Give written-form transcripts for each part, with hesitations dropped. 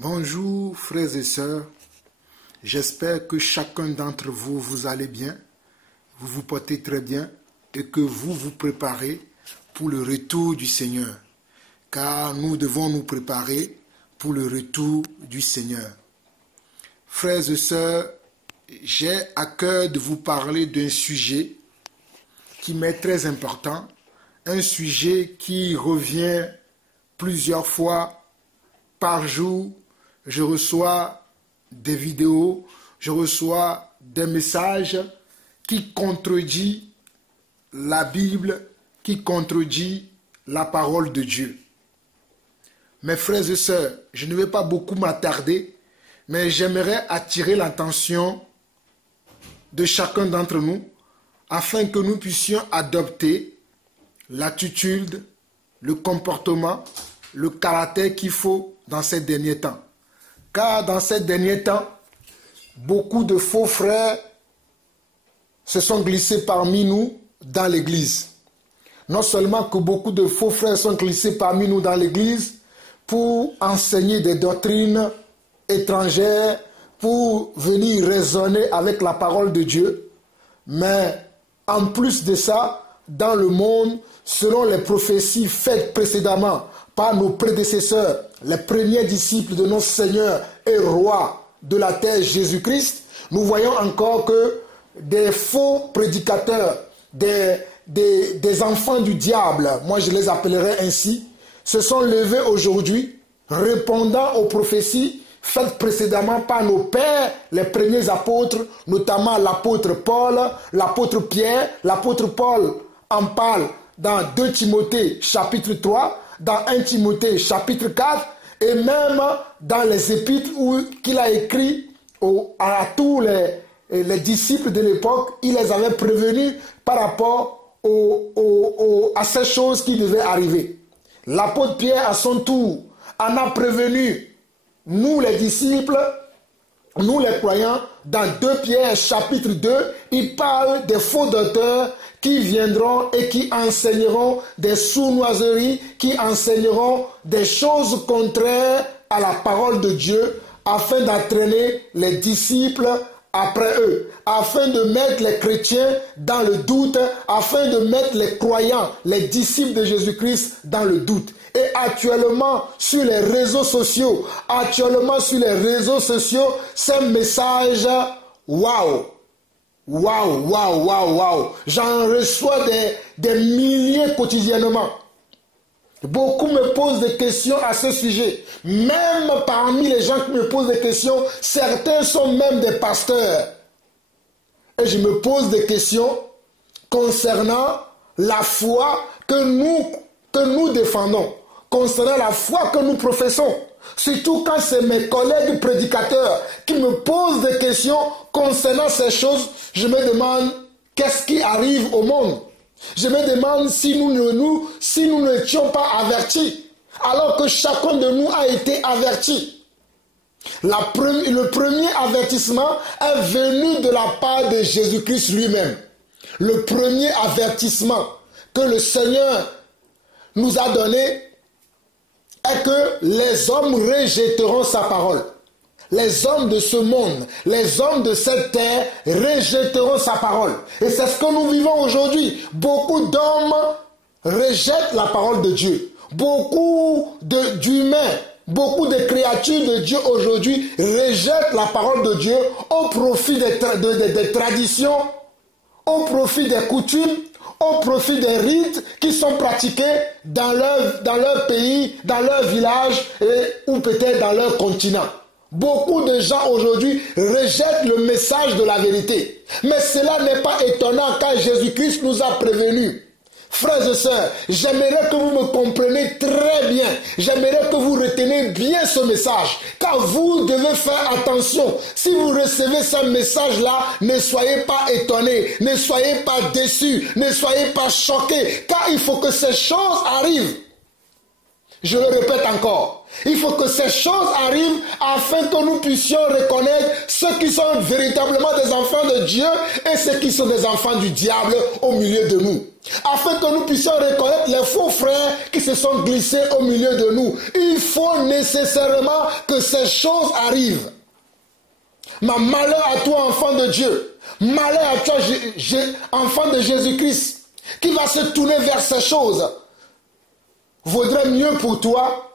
Bonjour frères et sœurs, j'espère que chacun d'entre vous, vous allez bien, vous vous portez très bien et que vous vous préparez pour le retour du Seigneur. Car nous devons nous préparer pour le retour du Seigneur. Frères et sœurs, j'ai à cœur de vous parler d'un sujet qui m'est très important, un sujet qui revient plusieurs fois par jour. Je reçois des vidéos, je reçois des messages qui contredisent la Bible, qui contredisent la parole de Dieu. Mes frères et sœurs, je ne vais pas beaucoup m'attarder, mais j'aimerais attirer l'attention de chacun d'entre nous afin que nous puissions adopter l'attitude, le comportement, le caractère qu'il faut dans ces derniers temps. Car dans ces derniers temps, beaucoup de faux frères se sont glissés parmi nous dans l'église. Non seulement que beaucoup de faux frères sont glissés parmi nous dans l'église pour enseigner des doctrines étrangères, pour venir raisonner avec la parole de Dieu, mais en plus de ça, dans le monde, selon les prophéties faites précédemment par nos prédécesseurs, les premiers disciples de notre Seigneur et Roi de la terre Jésus-Christ, nous voyons encore que des faux prédicateurs, des enfants du diable, moi je les appellerai ainsi, se sont levés aujourd'hui, répondant aux prophéties faites précédemment par nos pères, les premiers apôtres, notamment l'apôtre Paul, l'apôtre Pierre. L'apôtre Paul en parle dans 2 Timothée chapitre 3, dans 1 Timothée chapitre 4, et même dans les épîtres qu'il a écrit à tous les disciples de l'époque, il les avait prévenus par rapport à ces choses qui devaient arriver. L'apôtre Pierre, à son tour, en a prévenu nous les disciples, nous les croyants. Dans 2 Pierre chapitre 2, il parle des faux docteurs qui viendront et qui enseigneront des sournoiseries, qui enseigneront des choses contraires à la parole de Dieu, afin d'entraîner les disciples après eux, afin de mettre les chrétiens dans le doute, afin de mettre les croyants, les disciples de Jésus-Christ dans le doute. Et actuellement, sur les réseaux sociaux, ces messages, waouh! J'en reçois des milliers quotidiennement. Beaucoup me posent des questions à ce sujet. Même parmi les gens qui me posent des questions, certains sont même des pasteurs. Et je me pose des questions concernant la foi que nous défendons, concernant la foi que nous professons. Surtout quand c'est mes collègues prédicateurs qui me posent des questions concernant ces choses, je me demande qu'est-ce qui arrive au monde. Je me demande si nous n'étions pas avertis, alors que chacun de nous a été averti. Le premier avertissement est venu de la part de Jésus-Christ lui-même. Le premier avertissement que le Seigneur nous a donné est que les hommes rejetteront sa parole. Les hommes de ce monde, les hommes de cette terre rejetteront sa parole. Et c'est ce que nous vivons aujourd'hui. Beaucoup d'hommes rejettent la parole de Dieu. Beaucoup d'humains, beaucoup de créatures de Dieu aujourd'hui rejettent la parole de Dieu au profit des traditions, au profit des coutumes, au profit des rites qui sont pratiqués dans leur pays, dans leur village ou peut-être dans leur continent. Beaucoup de gens aujourd'hui rejettent le message de la vérité. Mais cela n'est pas étonnant car Jésus-Christ nous a prévenus. Frères et sœurs, j'aimerais que vous me compreniez très bien. J'aimerais que vous reteniez bien ce message. Car vous devez faire attention. Si vous recevez ce message-là, ne soyez pas étonnés. Ne soyez pas déçus. Ne soyez pas choqués. Car il faut que ces choses arrivent. Je le répète encore. Il faut que ces choses arrivent afin que nous puissions reconnaître ceux qui sont véritablement des enfants de Dieu et ceux qui sont des enfants du diable au milieu de nous. Afin que nous puissions reconnaître les faux frères qui se sont glissés au milieu de nous. Il faut nécessairement que ces choses arrivent. Mais malheur à toi, enfant de Dieu. Malheur à toi, enfant de Jésus-Christ, qui va se tourner vers ces choses. Vaudrait mieux pour toi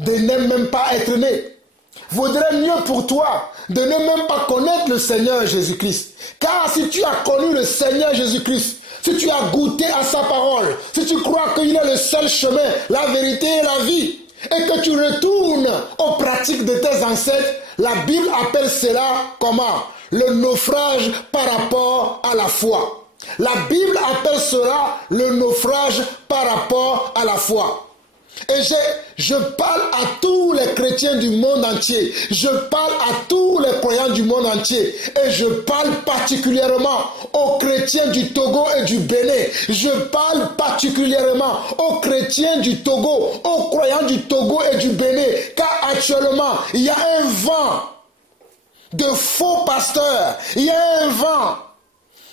de ne même pas être né. Vaudrait mieux pour toi de ne même pas connaître le Seigneur Jésus-Christ. Car si tu as connu le Seigneur Jésus-Christ, si tu as goûté à sa parole, si tu crois qu'il est le seul chemin, la vérité et la vie, et que tu retournes aux pratiques de tes ancêtres, la Bible appelle cela comment? Le naufrage par rapport à la foi. La Bible appelle cela le naufrage par rapport à la foi. Et je parle à tous les chrétiens du monde entier. Je parle à tous les croyants du monde entier. Et je parle particulièrement aux chrétiens du Togo et du Bénin. Je parle particulièrement aux chrétiens du Togo, aux croyants du Togo et du Bénin. Car actuellement, il y a un vent de faux pasteurs. Il y a un vent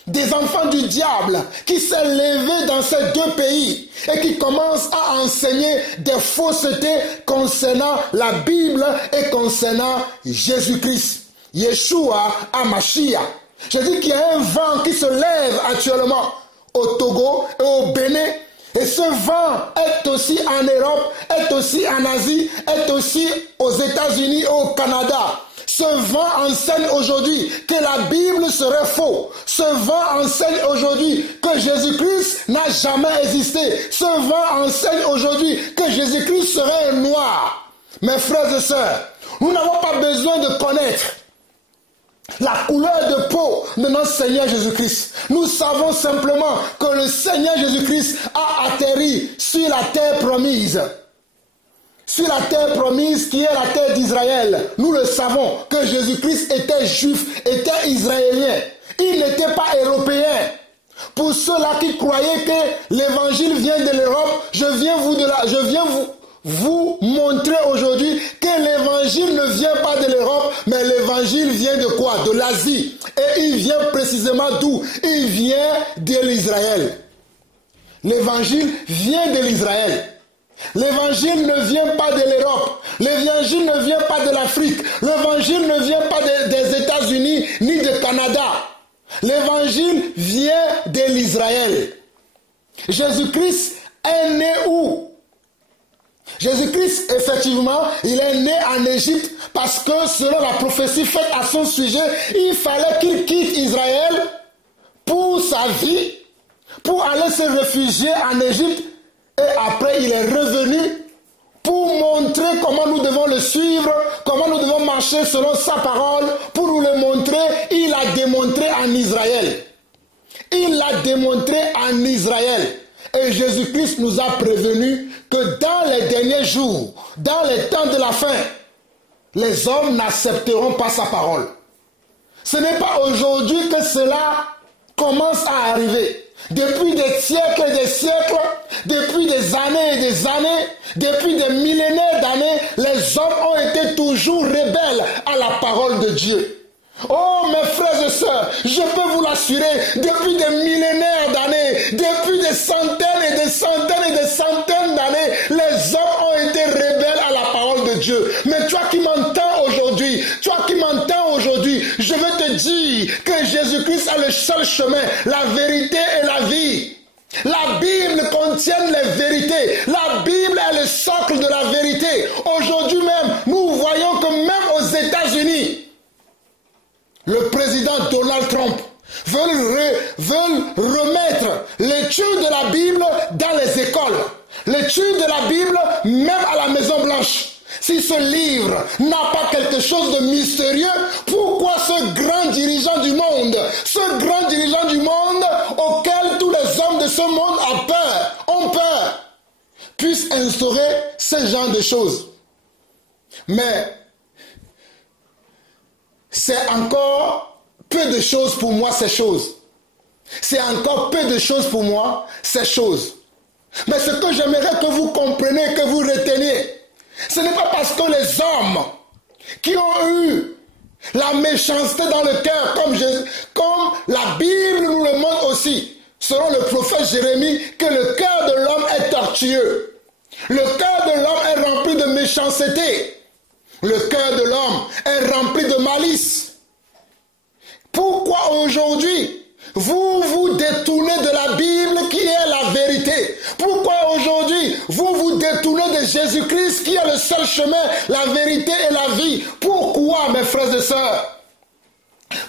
des enfants du diable qui s'est levé dans ces deux pays et qui commence à enseigner des faussetés concernant la Bible et concernant Jésus-Christ, Yeshua HaMashiach. Je dis qu'il y a un vent qui se lève actuellement au Togo et au Bénin. Et ce vent est aussi en Europe, est aussi en Asie, est aussi aux États-Unis et au Canada. Ce vent enseigne aujourd'hui que la Bible serait faux. Ce vent enseigne aujourd'hui que Jésus-Christ n'a jamais existé. Ce vent enseigne aujourd'hui que Jésus-Christ serait un noir. Mes frères et sœurs, nous n'avons pas besoin de connaître la couleur de peau de notre Seigneur Jésus-Christ. Nous savons simplement que le Seigneur Jésus-Christ a atterri sur la terre promise. Sur la terre promise qui est la terre d'Israël. Nous le savons que Jésus-Christ était juif, était israélien. Il n'était pas européen. Pour ceux-là qui croyaient que l'évangile vient de l'Europe, je viens vous montrer aujourd'hui que l'évangile ne vient pas de l'Europe, mais l'évangile vient de quoi? De l'Asie. Et il vient précisément d'où? Il vient de l'Israël. L'évangile vient de l'Israël. L'évangile ne vient pas de l'Europe. L'évangile ne vient pas de l'Afrique. L'évangile ne vient pas des États-Unis ni du Canada. L'évangile vient de l'Israël. Jésus-Christ est né où? Jésus-Christ, effectivement, il est né en Égypte parce que selon la prophétie faite à son sujet, il fallait qu'il quitte Israël pour sa vie, pour aller se réfugier en Égypte. Et après, il est revenu pour montrer comment nous devons le suivre, comment nous devons marcher selon sa parole. Pour nous le montrer, il a démontré en Israël. Il l'a démontré en Israël. Et Jésus-Christ nous a prévenu que dans les derniers jours, dans les temps de la fin, les hommes n'accepteront pas sa parole. Ce n'est pas aujourd'hui que cela commence à arriver. Depuis des siècles et des siècles, depuis des années et des années, depuis des millénaires d'années, les hommes ont été toujours rebelles à la parole de Dieu. Oh mes frères et sœurs, je peux vous l'assurer, depuis des millénaires d'années, depuis des centaines et des centaines et des centaines d'années, les hommes ont été rebelles à la parole de Dieu. Mais toi qui m'entends aujourd'hui, je veux te dire que Jésus-Christ est le seul chemin, la vérité et la vie. La Bible contient les vérités. La Bible est le socle de la vérité. Aujourd'hui même, nous voyons que même aux États-Unis, le président Donald Trump veulent remettre l'étude de la Bible dans les écoles. L'étude de la Bible même à la Maison Blanche. Si ce livre n'a pas quelque chose de mystérieux, pourquoi ce grand dirigeant du monde auquel tous les hommes de ce monde ont peur, puisse instaurer ce genre de choses? Mais c'est encore peu de choses pour moi, ces choses. C'est encore peu de choses pour moi, ces choses. Mais ce que j'aimerais que vous compreniez, que vous reteniez, ce n'est pas que les hommes qui ont eu la méchanceté dans le cœur, comme la Bible nous le montre aussi, selon le prophète Jérémie, que le cœur de l'homme est tortueux. Le cœur de l'homme est rempli de méchanceté. Le cœur de l'homme est rempli de malice. Pourquoi aujourd'hui vous vous détournez de la Bible qui est la vérité? Pourquoi aujourd'hui vous vous détournez de Jésus-Christ qui est le seul chemin, la vérité et la vie? Pourquoi, mes frères et sœurs?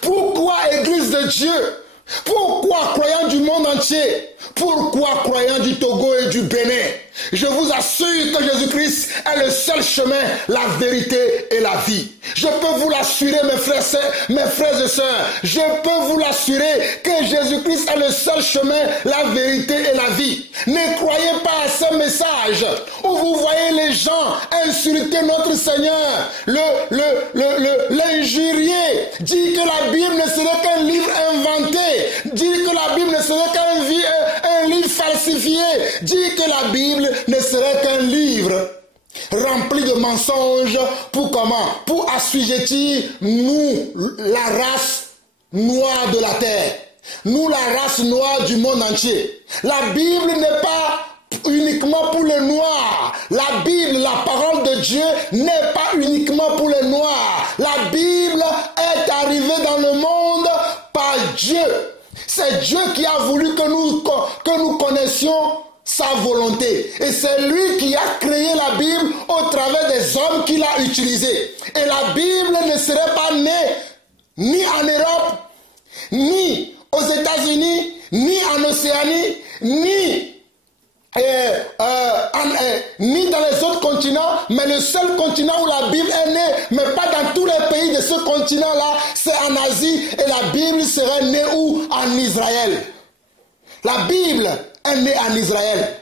Pourquoi, Église de Dieu? Pourquoi, croyants du monde entier? Pourquoi, croyants du Togo et du Bénin? Je vous assure que Jésus-Christ est le seul chemin, la vérité et la vie. Je peux vous l'assurer, mes frères et sœurs. Je peux vous l'assurer que Jésus-Christ est le seul chemin, la vérité et la vie. Ne croyez pas à ce message où vous voyez les gens insulter notre Seigneur, l'injurier, dire que la Bible ne serait qu'un livre inventé, dire que la Bible ne serait qu'un livre falsifié, dire que la Bible ne serait qu'un livre rempli de mensonges. Pour comment? Pour assujettir nous, la race noire de la terre, nous, la race noire du monde entier. La Bible n'est pas uniquement pour les noirs. La Bible, la parole de Dieu, n'est pas uniquement pour les noirs. La Bible est arrivée dans le monde par Dieu. C'est Dieu qui a voulu que nous connaissions sa volonté. Et c'est lui qui a créé la Bible au travers des hommes qu'il a utilisés. Et la Bible ne serait pas née ni en Europe, ni aux États-Unis, ni en Océanie, ni dans les autres continents, mais le seul continent où la Bible est née, mais pas dans tous les pays de ce continent-là, c'est en Asie, et la Bible serait née où? En Israël. La Bible est née en Israël.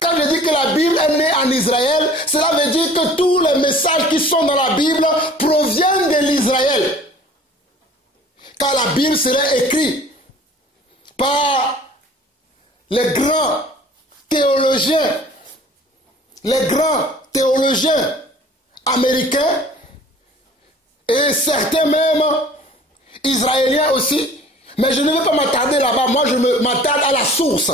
Quand je dis que la Bible est née en Israël, cela veut dire que tous les messages qui sont dans la Bible proviennent de l'Israël. Car la Bible serait écrite par les grands théologiens américains et certains même israéliens aussi. Mais je ne vais pas m'attarder là-bas. Moi, je m'attarde à la source.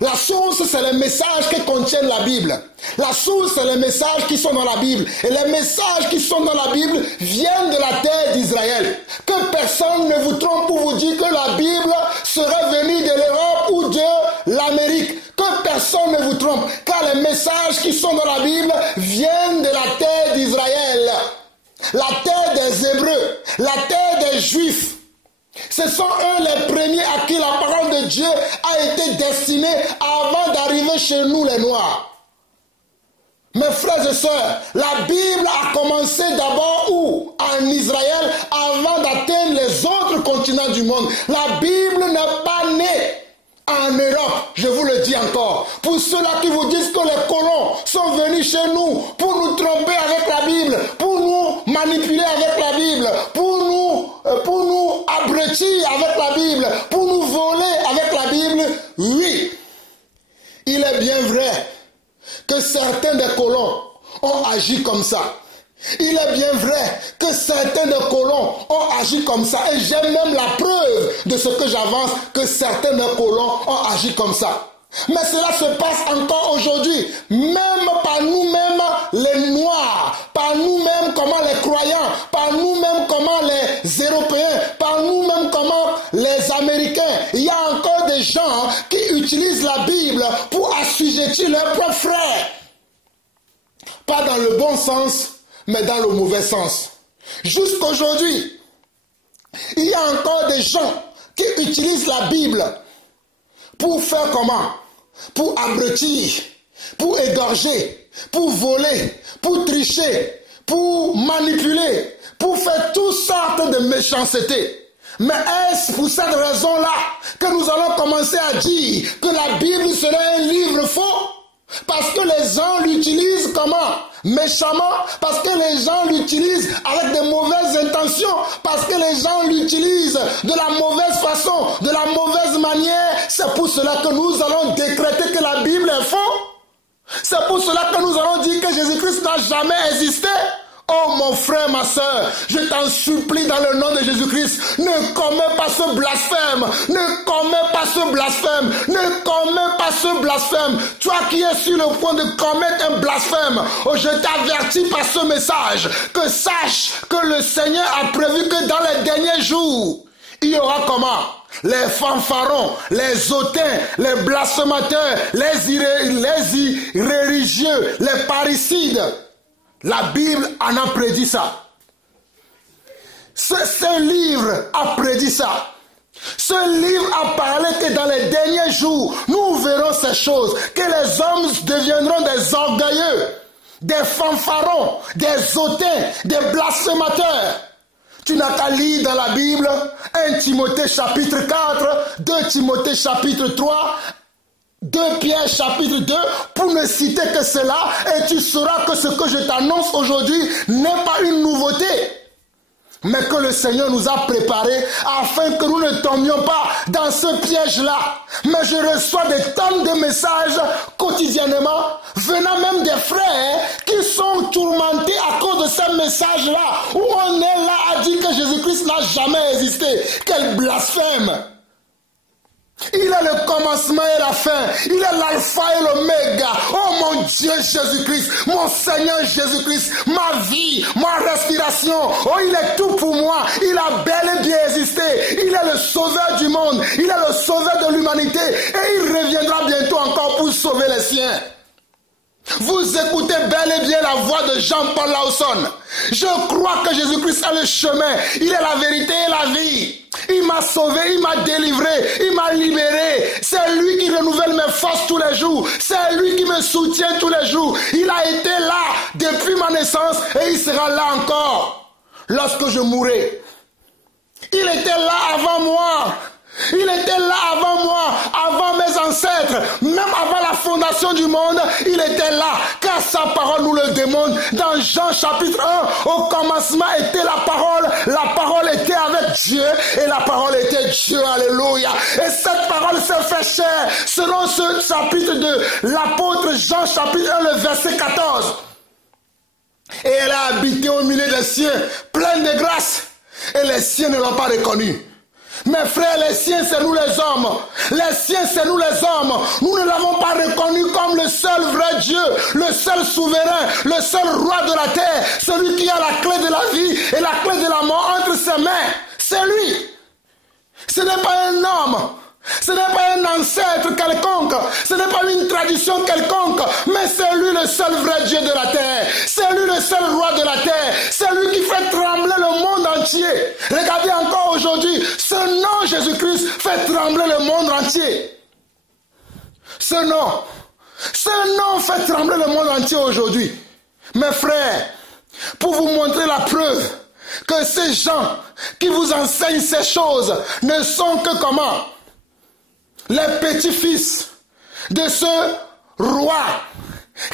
La source, c'est les messages que contient la Bible. La source, c'est les messages qui sont dans la Bible. Et les messages qui sont dans la Bible viennent de la terre d'Israël. Que personne ne vous trompe pour vous dire que la Bible serait venue de l'Europe ou de l'Amérique. Que personne ne vous trompe. Car les messages qui sont dans la Bible viennent de la terre d'Israël. La terre des Hébreux. La terre des Juifs. Ce sont eux les premiers à qui la parole de Dieu a été destinée avant d'arriver chez nous les Noirs. Mes frères et sœurs, la Bible a commencé d'abord où? En Israël, avant d'atteindre les autres continents du monde. La Bible n'est pas née en Europe, je vous le dis encore. Pour ceux-là qui vous disent que les colons sont venus chez nous pour nous tromper avec la Bible, pour nous manipuler avec la Bible, pour nous abrutir avec la Bible, pour nous voler avec la Bible, oui, il est bien vrai que certains des colons ont agi comme ça. Il est bien vrai que certains des colons ont agi comme ça. Et j'ai même la preuve de ce que j'avance, que certains des colons ont agi comme ça. Mais cela se passe encore aujourd'hui, même par nous-mêmes les Noirs, par nous-mêmes comment les croyants, par nous-mêmes comment les Européens, par nous-mêmes comment les Américains. Il y a encore des gens qui utilisent la Bible pour assujettir leurs propres frères. Pas dans le bon sens, mais dans le mauvais sens. Jusqu'aujourd'hui, il y a encore des gens qui utilisent la Bible pour faire comment? Pour abrutir, pour égorger, pour voler, pour tricher, pour manipuler, pour faire toutes sortes de méchanceté. Mais est-ce pour cette raison-là que nous allons commencer à dire que la Bible serait un livre faux? Parce que les gens l'utilisent comment? Méchamment, parce que les gens l'utilisent avec de mauvaises intentions, parce que les gens l'utilisent de la mauvaise façon, de la mauvaise manière. C'est pour cela que nous allons décréter que la Bible est faux. C'est pour cela que nous allons dire que Jésus-Christ n'a jamais existé. Oh mon frère, ma soeur, je t'en supplie dans le nom de Jésus-Christ, ne commets pas ce blasphème, ne commets pas ce blasphème, ne commets pas ce blasphème. Toi qui es sur le point de commettre un blasphème, oh, je t'avertis par ce message, que sache que le Seigneur a prévu que dans les derniers jours, il y aura comment? Les fanfarons, les hautains, les blasphémateurs, les irréligieux, les parricides. La Bible en a prédit ça. Ce livre a prédit ça. Ce livre a parlé que dans les derniers jours, nous verrons ces choses, que les hommes deviendront des orgueilleux, des fanfarons, des hautains, des blasphémateurs. Tu n'as qu'à lire dans la Bible 1 Timothée chapitre 4, 2 Timothée chapitre 3, 2 Pierre chapitre 2, pour ne citer que cela, et tu sauras que ce que je t'annonce aujourd'hui n'est pas une nouveauté, mais que le Seigneur nous a préparé afin que nous ne tombions pas dans ce piège-là. Mais je reçois des tonnes de messages quotidiennement, venant même des frères qui sont tourmentés à cause de ces messages-là, où on est là à dire que Jésus-Christ n'a jamais existé. Quel blasphème! Il est le commencement et la fin. Il est l'alpha et l'oméga. Oh mon Dieu Jésus-Christ, mon Seigneur Jésus-Christ, ma vie, ma respiration. Oh, il est tout pour moi. Il a bel et bien existé. Il est le sauveur du monde. Il est le sauveur de l'humanité. Et il reviendra bientôt encore pour sauver les siens. Vous écoutez bel et bien la voix de Jean-Paul Lawson. Je crois que Jésus-Christ est le chemin. Il est la vérité et la vie. Il m'a sauvé, il m'a délivré, il m'a libéré. C'est lui qui renouvelle mes forces tous les jours. C'est lui qui me soutient tous les jours. Il a été là depuis ma naissance et il sera là encore lorsque je mourrai. Il était là avant moi. Il était là avant moi, avant mes ancêtres, même avant la fondation du monde, il était là, car sa parole nous le demande. Dans Jean chapitre 1, au commencement était la parole était avec Dieu, et la parole était Dieu, alléluia. Et cette parole s'est fait chair, selon ce chapitre de l'apôtre Jean chapitre 1, le verset 14. Et elle a habité au milieu des siens, pleine de grâce, et les siens ne l'ont pas reconnue. Mes frères, les siens, c'est nous les hommes. Les siens, c'est nous les hommes. Nous ne l'avons pas reconnu comme le seul vrai Dieu, le seul souverain, le seul roi de la terre, celui qui a la clé de la vie et la clé de la mort entre ses mains. C'est lui. Ce n'est pas un homme. Ce n'est pas un ancêtre quelconque, ce n'est pas une tradition quelconque, mais c'est lui le seul vrai Dieu de la terre, c'est lui le seul roi de la terre, c'est lui qui fait trembler le monde entier. Regardez encore aujourd'hui, ce nom Jésus-Christ fait trembler le monde entier. Ce nom fait trembler le monde entier aujourd'hui. Mes frères, pour vous montrer la preuve que ces gens qui vous enseignent ces choses ne sont que comment? Les petits-fils de ce roi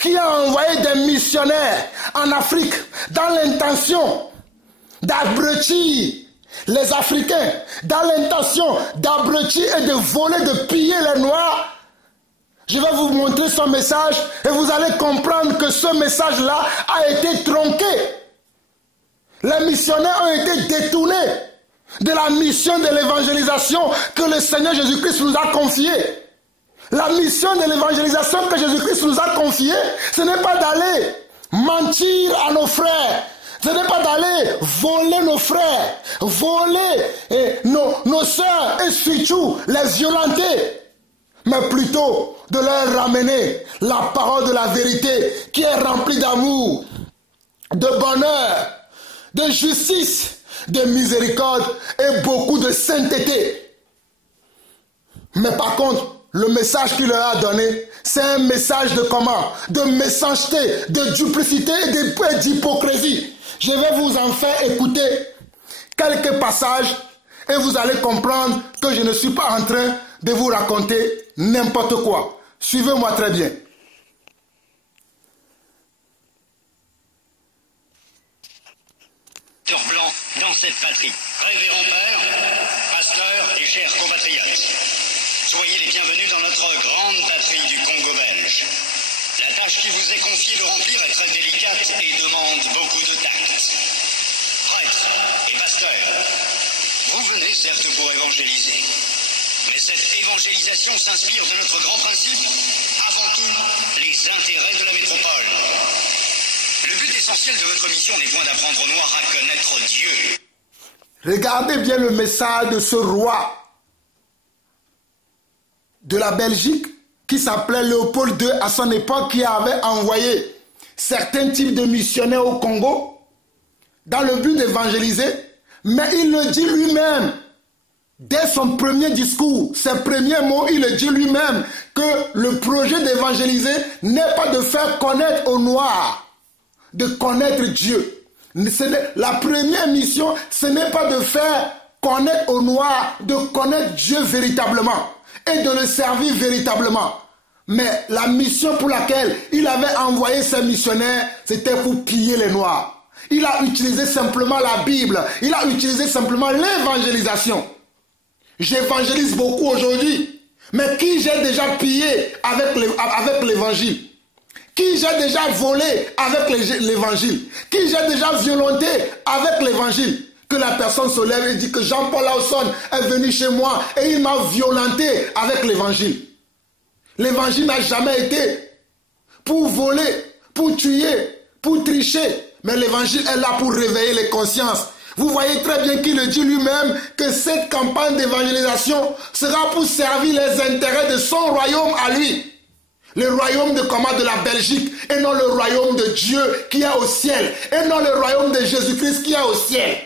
qui a envoyé des missionnaires en Afrique dans l'intention d'abrutir les Africains, dans l'intention d'abrutir et de voler, de piller les Noirs. Je vais vous montrer son message et vous allez comprendre que ce message-là a été tronqué. Les missionnaires ont été détournés de la mission de l'évangélisation que le Seigneur Jésus-Christ nous a confiée. La mission de l'évangélisation que Jésus-Christ nous a confiée, ce n'est pas d'aller mentir à nos frères, ce n'est pas d'aller voler nos frères, voler nos sœurs et surtout les violenter, mais plutôt de leur ramener la parole de la vérité qui est remplie d'amour, de bonheur, de justice, de miséricorde et beaucoup de sainteté. Mais par contre, le message qu'il leur a donné, c'est un message de comment? De méchanceté, de duplicité et d'hypocrisie. Je vais vous en faire écouter quelques passages et vous allez comprendre que je ne suis pas en train de vous raconter n'importe quoi. Suivez-moi très bien. Blanc dans cette patrie. Révérend Père, pasteur et chers compatriotes, soyez les bienvenus dans notre grande patrie du Congo belge. La tâche tâche qui vous est confiée de remplir est très délicate et demande beaucoup de tact. Prêtres et pasteurs, vous venez certes pour évangéliser. Mais cette évangélisation s'inspire de notre grand principe, avant tout, les intérêts de la métropole. Le but essentiel de votre mission n'est point d'apprendre aux Noirs à connaître Dieu. Regardez bien le message de ce roi de la Belgique qui s'appelait Léopold II à son époque, qui avait envoyé certains types de missionnaires au Congo dans le but d'évangéliser, mais il le dit lui-même. Dès son premier discours, ses premiers mots, il le dit lui-même que le projet d'évangéliser n'est pas de faire connaître aux Noirs, de connaître Dieu. La première mission, ce n'est pas de faire connaître aux Noirs, de connaître Dieu véritablement et de le servir véritablement. Mais la mission pour laquelle il avait envoyé ses missionnaires, c'était pour piller les Noirs. Il a utilisé simplement la Bible, il a utilisé simplement l'évangélisation. J'évangélise beaucoup aujourd'hui, mais qui j'ai déjà pillé avec l'évangile? Qui j'ai déjà volé avec l'évangile? Qui j'ai déjà violenté avec l'évangile? Que la personne se lève et dit que Jean-Paul Lawson est venu chez moi et il m'a violenté avec l'évangile. L'évangile n'a jamais été pour voler, pour tuer, pour tricher, mais l'évangile est là pour réveiller les consciences. Vous voyez très bien qu'il le dit lui-même que cette campagne d'évangélisation sera pour servir les intérêts de son royaume à lui. Le royaume de comment? De la Belgique, et non le royaume de Dieu qui est au ciel, et non le royaume de Jésus-Christ qui est au ciel.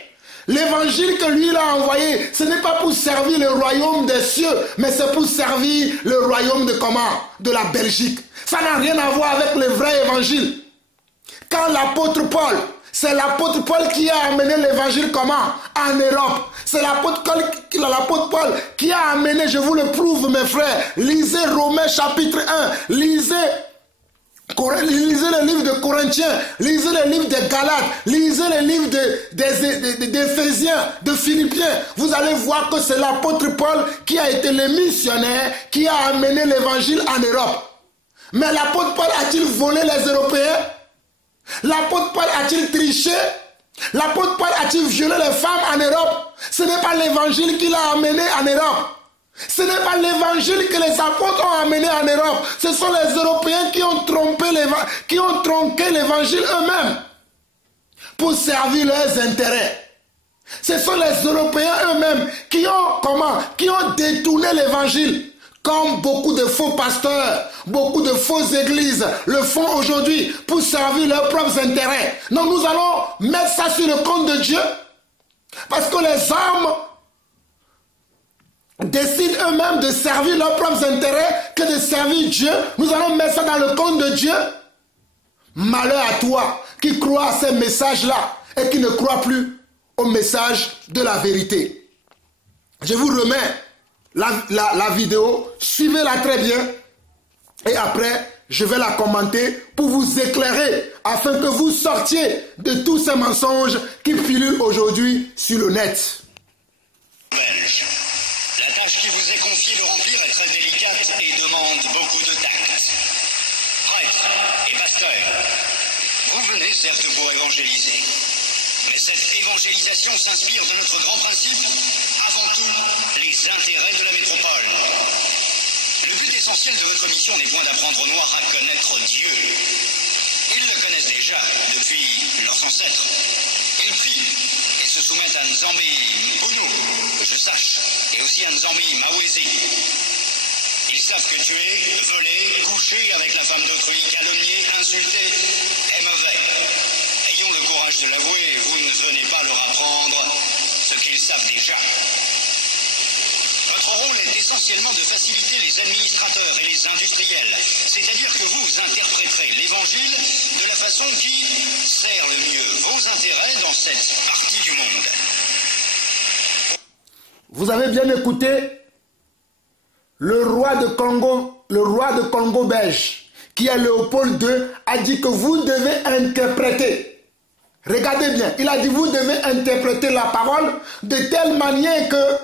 L'évangile que lui il a envoyé, ce n'est pas pour servir le royaume des cieux, mais c'est pour servir le royaume de comment? De la Belgique. Ça n'a rien à voir avec le vrai évangile. Quand l'apôtre Paul, c'est l'apôtre Paul qui a amené l'évangile comment? En Europe. C'est l'apôtre Paul qui a amené, je vous le prouve mes frères, lisez Romains chapitre 1, lisez le livre de Corinthiens, lisez le livre de Galates, lisez le livre d'Éphésiens, de Philippiens. Vous allez voir que c'est l'apôtre Paul qui a été le missionnaire qui a amené l'évangile en Europe. Mais l'apôtre Paul a-t-il volé les Européens? L'apôtre Paul a-t-il triché? L'apôtre Paul a-t-il violé les femmes en Europe? Ce n'est pas l'évangile qu'il a amené en Europe. Ce n'est pas l'évangile que les apôtres ont amené en Europe. Ce sont les Européens qui ont tronqué l'évangile eux-mêmes pour servir leurs intérêts. Ce sont les Européens eux-mêmes qui ont détourné l'évangile. Comme beaucoup de faux pasteurs, beaucoup de fausses églises le font aujourd'hui pour servir leurs propres intérêts. Non, nous allons mettre ça sur le compte de Dieu. Parce que les hommes décident eux-mêmes de servir leurs propres intérêts que de servir Dieu. Nous allons mettre ça dans le compte de Dieu. Malheur à toi qui croit à ces messages-là et qui ne croit plus au message de la vérité. Je vous remets la vidéo, suivez-la très bien et après je vais la commenter pour vous éclairer afin que vous sortiez de tous ces mensonges qui pilulent aujourd'hui sur le net. Belge. La tâche qui vous est confiée de remplir est très délicate et demande beaucoup de tact. Prêtres et pasteurs, vous venez certes pour évangéliser, mais cette évangélisation s'inspire de notre grand principe, avant tout, les intérêts de la métropole. Le but essentiel de votre mission n'est point d'apprendre aux Noirs à connaître Dieu. Ils le connaissent déjà depuis leurs ancêtres. Ils prient et se soumettent à Nzambi Mpunu, que je sache, et aussi à Nzambi Mawezi. Ils savent que tuer, voler, coucher avec la femme d'autrui, calomnier, insulter est mauvais. Ayons le courage de l'avouer, vous ne venez pas leur apprendre ce qu'ils savent déjà. Votre rôle est essentiellement de faciliter les administrateurs et les industriels, c'est-à-dire que vous interpréterez l'évangile de la façon qui sert le mieux vos intérêts dans cette partie du monde. Vous avez bien écouté le roi de Congo belge, qui est Léopold II, a dit que vous devez interpréter. Regardez bien, il a dit vous devez interpréter la parole de telle manière que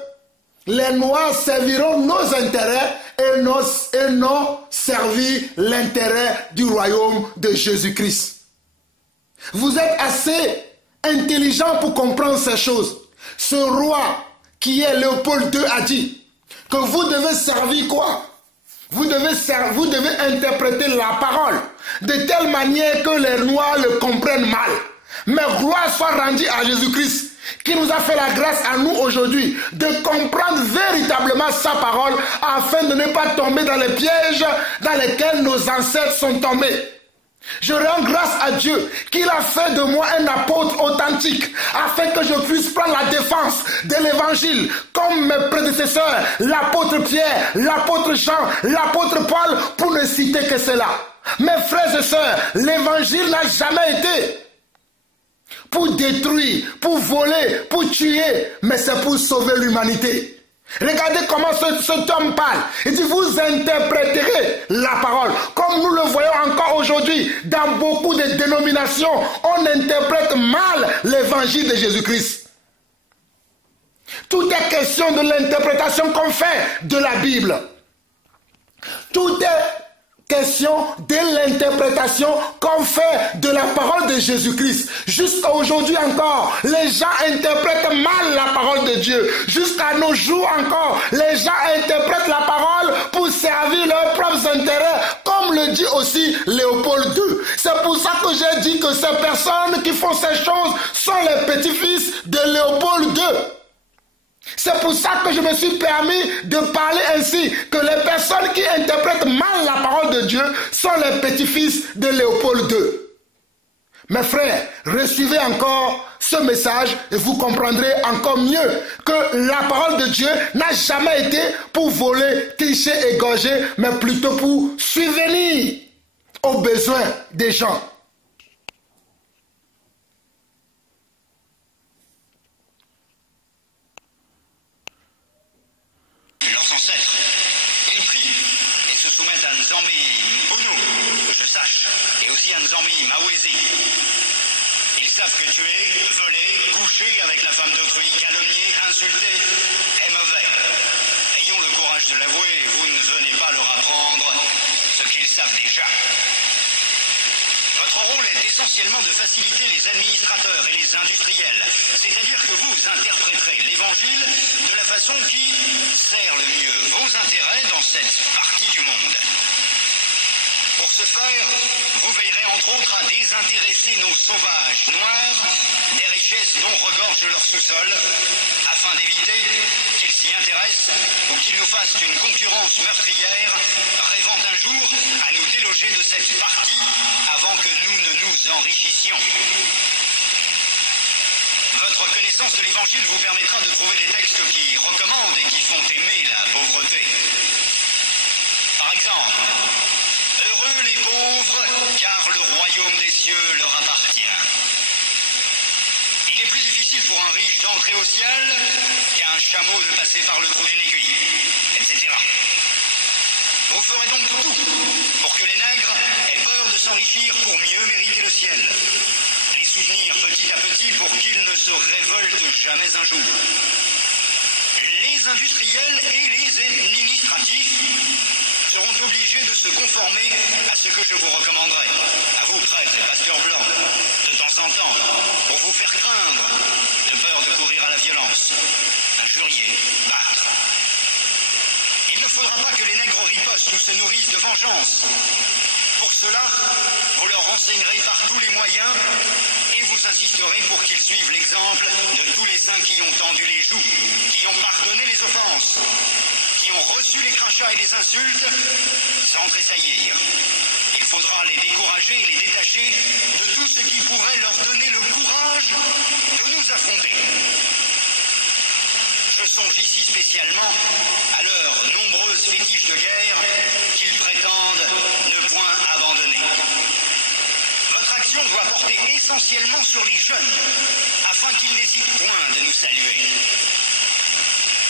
les Noirs serviront nos intérêts et non servir l'intérêt du royaume de Jésus-Christ. Vous êtes assez intelligent pour comprendre ces choses. Ce roi qui est Léopold II a dit que vous devez servir quoi? Vous devez interpréter la parole de telle manière que les Noirs le comprennent mal. Mais gloire soit rendue à Jésus-Christ qui nous a fait la grâce à nous aujourd'hui de comprendre véritablement sa parole afin de ne pas tomber dans les pièges dans lesquels nos ancêtres sont tombés. Je rends grâce à Dieu qu'il a fait de moi un apôtre authentique afin que je puisse prendre la défense de l'évangile comme mes prédécesseurs, l'apôtre Pierre, l'apôtre Jean, l'apôtre Paul, pour ne citer que cela. Mes frères et sœurs, l'évangile n'a jamais été pour détruire, pour voler, pour tuer, mais c'est pour sauver l'humanité. Regardez comment cet homme parle. Il dit, vous interpréterez la parole. Comme nous le voyons encore aujourd'hui, dans beaucoup de dénominations, on interprète mal l'évangile de Jésus-Christ. Tout est question de l'interprétation qu'on fait de la Bible. Tout est question de l'interprétation qu'on fait de la parole de Jésus-Christ. Jusqu'à aujourd'hui encore, les gens interprètent mal la parole de Dieu. Jusqu'à nos jours encore, les gens interprètent la parole pour servir leurs propres intérêts, comme le dit aussi Léopold II. C'est pour ça que j'ai dit que ces personnes qui font ces choses sont les petits-fils de Léopold II. C'est pour ça que je me suis permis de parler ainsi, que les personnes qui interprètent mal la parole de Dieu sont les petits-fils de Léopold II. Mes frères, recevez encore ce message et vous comprendrez encore mieux que la parole de Dieu n'a jamais été pour voler, tricher, égorger, mais plutôt pour subvenir aux besoins des gens. Leurs ancêtres, ils prient et se soumettent à Nzambi Mpono, que je sache, et aussi à Nzambi Mawezi. Ils savent que tuer, voler, coucher avec la femme d'autrui, calomnier, insulter est mauvais. Ayons le courage de l'avouer, vous ne venez pas leur apprendre ce qu'ils savent déjà. Votre rôle est essentiellement de faciliter les administrateurs et les industriels, c'est-à-dire que vous interpréterez l'évangile de la façon qui sert le mieux vos intérêts dans cette partie du monde. Pour ce faire, vous veillerez entre autres à désintéresser nos sauvages noirs des richesses dont regorge leur sous-sol, afin d'éviter qu'ils s'y intéressent ou qu'ils nous fassent une concurrence meurtrière, rêvant un jour à nous déloger de cette partie avant que nous ne nous enrichissions. Votre connaissance de l'Évangile vous permettra de trouver des textes qui recommandent et qui font aimer la pauvreté. Par exemple, heureux les pauvres, car le royaume des cieux leur appartient. Il est plus difficile pour un riche d'entrer au ciel qu'à un chameau de passer par le trou d'une aiguille, etc. Vous ferez donc tout pour que les nègres aient peur de s'enrichir pour mieux mériter le ciel. Les soutenir petit à petit pour qu'ils ne se révoltent jamais un jour. Les industriels et les administratifs seront obligés de se conformer à ce que je vous recommanderai, à vous prêtres et pasteurs blancs, de temps en temps, pour vous faire craindre, de peur de courir à la violence, injurier, battre. Il ne faudra pas que les nègres ripostent ou se nourrissent de vengeance. Pour cela, vous leur renseignerez par tous les moyens et vous insisterez pour qu'ils suivent l'exemple de tous les saints qui ont tendu les joues, qui ont pardonné les offenses, qui ont reçu les crachats et les insultes sans tressaillir. Il faudra les décourager et les détacher de tout ce qui pourrait leur donner le courage de nous affronter. Je songe ici spécialement à leurs nombreuses fétiches de guerre qu'ils prétendent ne point abandonner. Votre action doit porter essentiellement sur les jeunes, afin qu'ils n'hésitent point de nous saluer.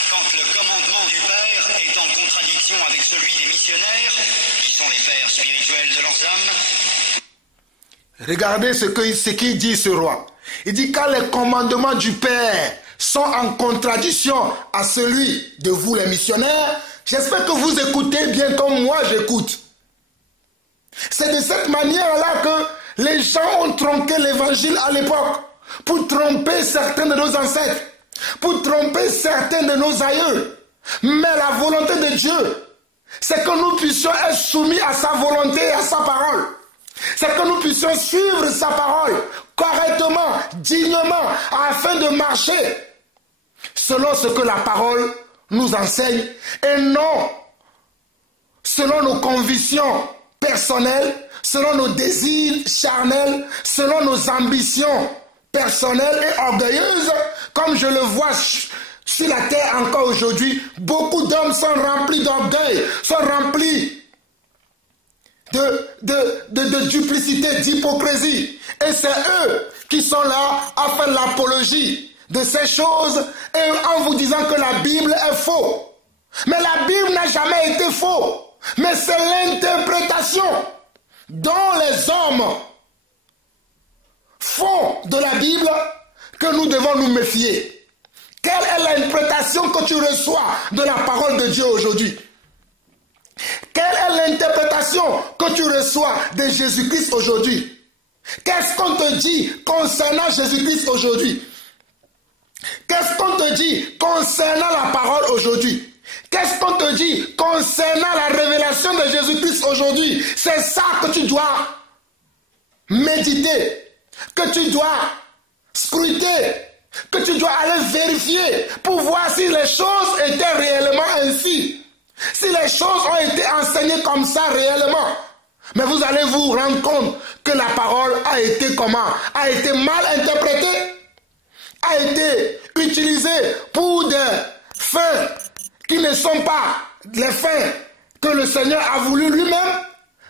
Quand le commandement du Père est en contradiction avec celui des missionnaires, qui sont les pères spirituels de leurs âmes. Regardez ce qu'il dit ce roi. Il dit quand les commandements du Père sont en contradiction à celui de vous les missionnaires, J'espère que vous écoutez bien comme moi j'écoute. C'est de cette manière-là que les gens ont tronqué l'évangile à l'époque, pour tromper certains de nos ancêtres, pour tromper certains de nos aïeux. Mais la volonté de Dieu, c'est que nous puissions être soumis à sa volonté et à sa parole. C'est que nous puissions suivre sa parole correctement, dignement, afin de marcher selon ce que la parole nous enseigne et non selon nos convictions personnelles, selon nos désirs charnels, selon nos ambitions personnelles et orgueilleuses, comme je le vois sur la terre encore aujourd'hui. Beaucoup d'hommes sont remplis d'orgueil, sont remplis de duplicité, d'hypocrisie. Et c'est eux qui sont là à faire l'apologie de ces choses et en vous disant que la Bible est faux. Mais la Bible n'a jamais été faux. Mais c'est l'interprétation dont les hommes font de la Bible que nous devons nous méfier. Quelle est l'interprétation que tu reçois de la parole de Dieu aujourd'hui? Quelle est l'interprétation que tu reçois de Jésus-Christ aujourd'hui? Qu'est-ce qu'on te dit concernant Jésus-Christ aujourd'hui? Qu'est-ce qu'on te dit concernant la parole aujourd'hui? Qu'est-ce qu'on te dit concernant la révélation de Jésus-Christ aujourd'hui? C'est ça que tu dois méditer, que tu dois scruter, que tu dois aller vérifier pour voir si les choses étaient réellement ainsi. Si les choses ont été enseignées comme ça réellement. Mais vous allez vous rendre compte que la parole a été comment? A été mal interprétée, a été utilisée pour des fins qui ne sont pas les fins que le Seigneur a voulu lui-même,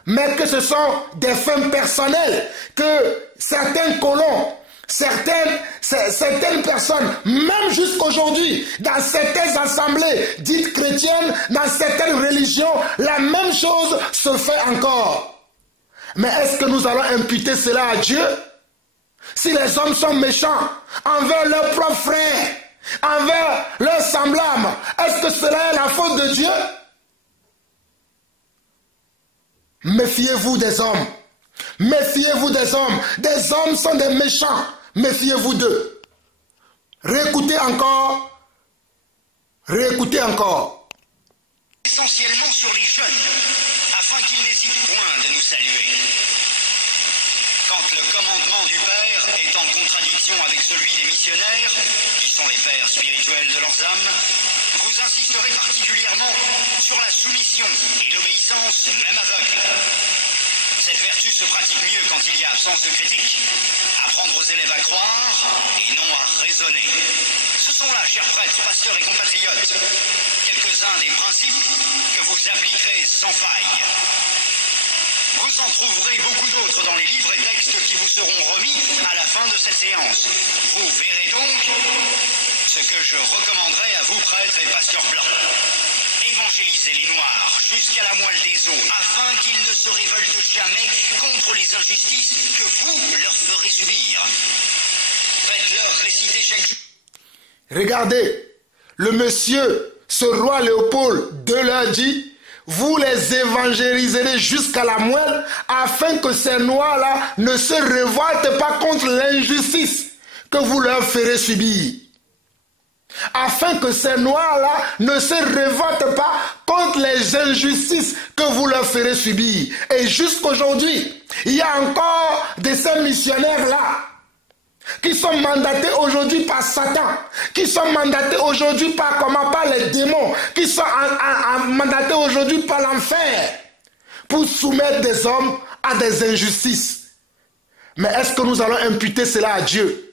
mais que ce sont des fins personnelles, que certains colons, certaines personnes, même jusqu'aujourd'hui, dans certaines assemblées dites chrétiennes, dans certaines religions, la même chose se fait encore. Mais est-ce que nous allons imputer cela à Dieu? Si les hommes sont méchants envers leurs propres frères, envers leurs semblables, est-ce que cela est la faute de Dieu? Méfiez-vous des hommes. Méfiez-vous des hommes. Des hommes sont des méchants. Méfiez-vous d'eux. Réécoutez encore. Réécoutez encore. Essentiellement sur les jeunes, afin qu'ils n'hésitent point de nous saluer. Quand le commandement du Père est en contradiction avec celui des missionnaires, qui sont les pères spirituels de leurs âmes, vous insisterez particulièrement sur la soumission et l'obéissance, même aveugle. Cette vertu se pratique mieux quand il y a absence de critique. Apprendre aux élèves à croire et non à raisonner. Ce sont là, chers prêtres, pasteurs et compatriotes, quelques-uns des principes que vous appliquerez sans faille. Vous en trouverez beaucoup d'autres dans les livres et textes qui vous seront remis à la fin de cette séance. Vous verrez donc ce que je recommanderai à vous, prêtres et pasteurs blancs. Évangélisez les Noirs jusqu'à la moelle des os, afin qu'ils ne se révoltent jamais contre les injustices que vous leur ferez subir. Faites-leur réciter chaque jour. Regardez, le monsieur, ce roi Léopold II leur dit: vous les évangéliserez jusqu'à la moelle, afin que ces Noirs-là ne se révoltent pas contre l'injustice que vous leur ferez subir. Afin que ces Noirs-là ne se révoltent pas contre les injustices que vous leur ferez subir. Et jusqu'aujourd'hui, il y a encore de ces missionnaires-là qui sont mandatés aujourd'hui par Satan, qui sont mandatés aujourd'hui par les démons, qui sont mandatés aujourd'hui par l'enfer pour soumettre des hommes à des injustices. Mais est-ce que nous allons imputer cela à Dieu?